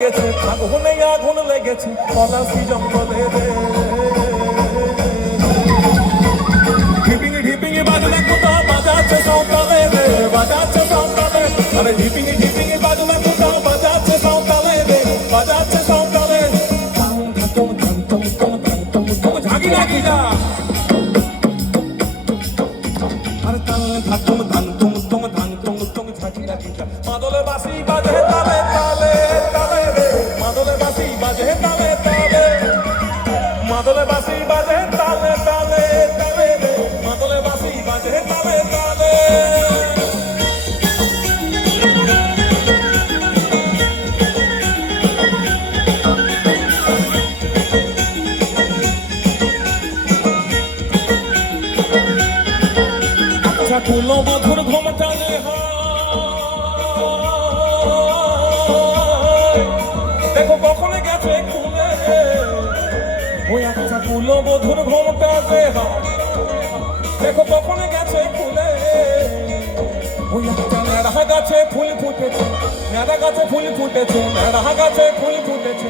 আগুনে আগুন লেগেছে পলাশি জঙ্গলে রে ঢিপিং ঢিপিং বাজনা কোথাও বাজাচ্ছে সাঁওতালে রে বাজাচ্ছে সাঁওতালে আরে ঢিপিং ঢিপিং বাজনা কোথাও বাজাচ্ছে সাঁওতালে রে বাজাচ্ছে সাঁওতালে ঝাঁকি রাখি যা আরে তাল ধাতুম ধান তুম তুম ধান তুম তুম ঝাঁকি রাখি যা মাদলে বাঁশি বাজে তালে তালে তালে রে মাদলে বাঁশি বাজে তালে তালে মাদলে বাঁশি বাজে তালে তালে তালে রে মাদলে বাঁশি বাজে তালে তালে আচ্ছা কুলো মধুর ঘুমটা রে দেখো কখন গেছে খুলে ওই আচ্ছা কুলো মধুর ঘুমটা রে দেখো কখন গেছে খুলে ওই একটা নেড়া গাছে ফুল ফুটেছে নেড়া গাছে ফুল ফুটেছে নেড়া গাছে ফুল ফুটেছে